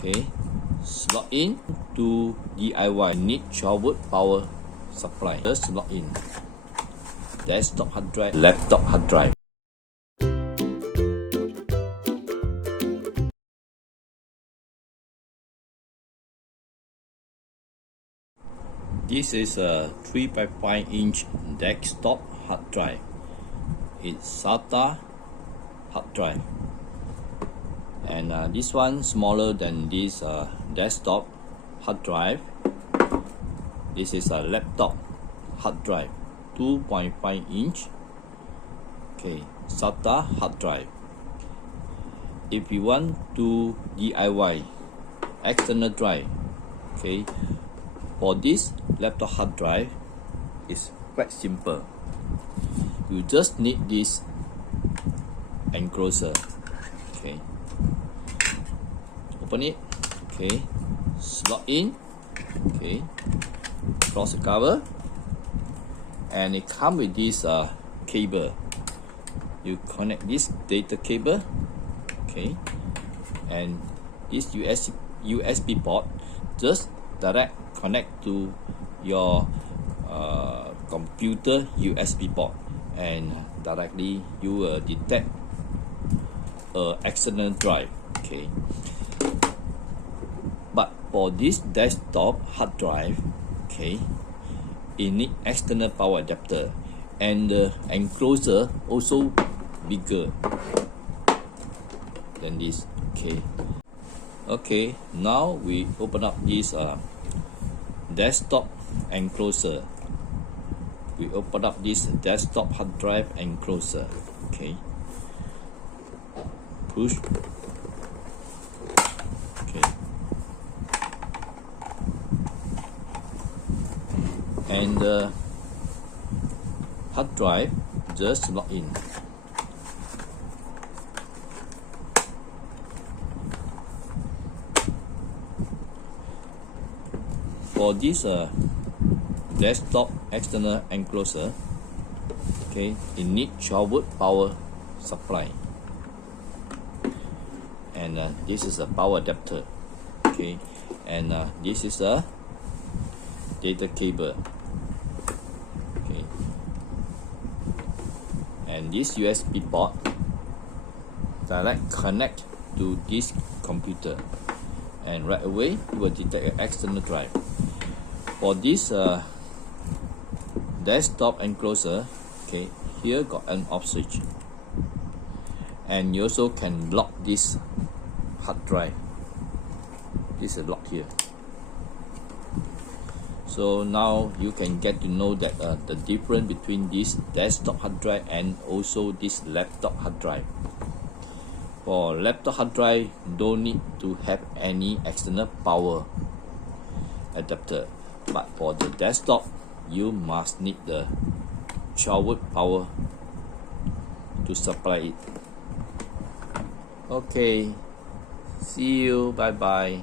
Okay, slot in to DIY. Need 12-volt power supply. Just slot in desktop hard drive, laptop hard drive. This is a 3.5-inch desktop hard drive. It's SATA hard drive, and this one smaller than this desktop hard drive. This is a laptop hard drive, 2.5-inch. Okay, SATA hard drive. If you want to DIY external drive, okay, for this laptop hard drive, it's quite simple. You just need this enclosure. Okay, open it. Okay, slot in. Okay, close the cover, and it comes with this cable. You connect this data cable. Okay, and this USB port just direct connect to your computer USB port, and directly you will detect external drive. Okay, but for this desktop hard drive, okay, it need external power adapter, and the enclosure also bigger than this. Okay, now we open up this desktop enclosure. We open up this desktop hard drive enclosure. Okay, push. Okay, and the hard drive just slot in. For this desktop external enclosure, okay, it need 12-volt power supply, and this is a power adapter. Okay, and this is a data cable. Okay, and this USB port direct connect to this computer, and right away you will detect an external drive. For this desktop enclosure, okay, here got an off switch, and you also can lock this hard drive. This is locked here. So now you can get to know that the difference between this desktop hard drive and also this laptop hard drive. For laptop hard drive, don't need to have any external power adapter, but for the desktop, you must need the 12-volt power to supply it. Okay, see you. Bye bye.